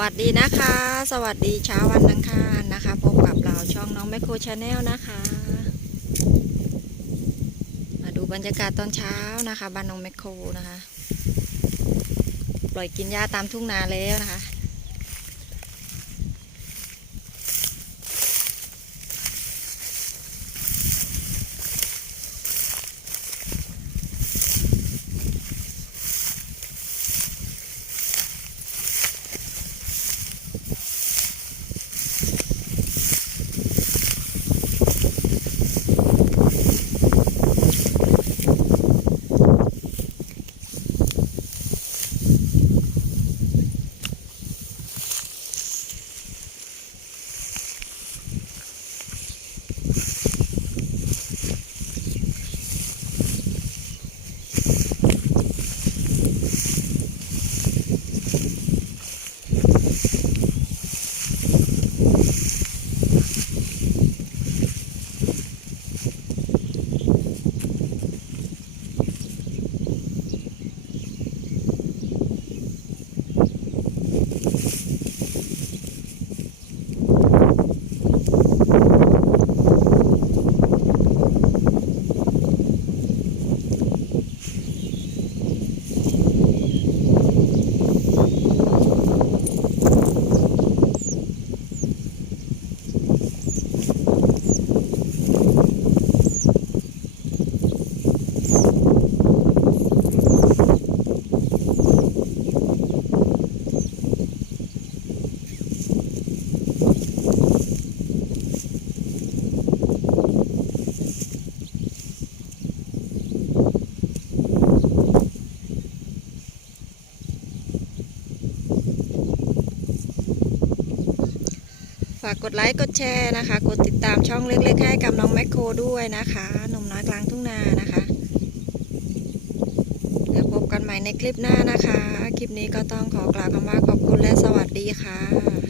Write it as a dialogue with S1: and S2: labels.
S1: วัสดีนะคะ สวัสดีเช้าวันอังคารนะคะพบกับเราช่องน้องแมคโครชาแนลนะคะ มาดูบรรยากาศตอนเช้านะคะบ้านน้องแมคโครนะคะ ปล่อยกินหญ้าตามทุ่งนาแล้วนะคะ ฝากกดไลค์กดแชร์นะคะ กดติดตามช่องเล็กๆให้กับน้องแมคโครด้วยนะคะหนุ่มน้อยกลางทุ่งนานะคะเดี๋ยวพบกันใหม่ในคลิปหน้านะคะ คลิปนี้ก็ต้องขอกล่าวคำว่าขอบคุณและสวัสดีค่ะ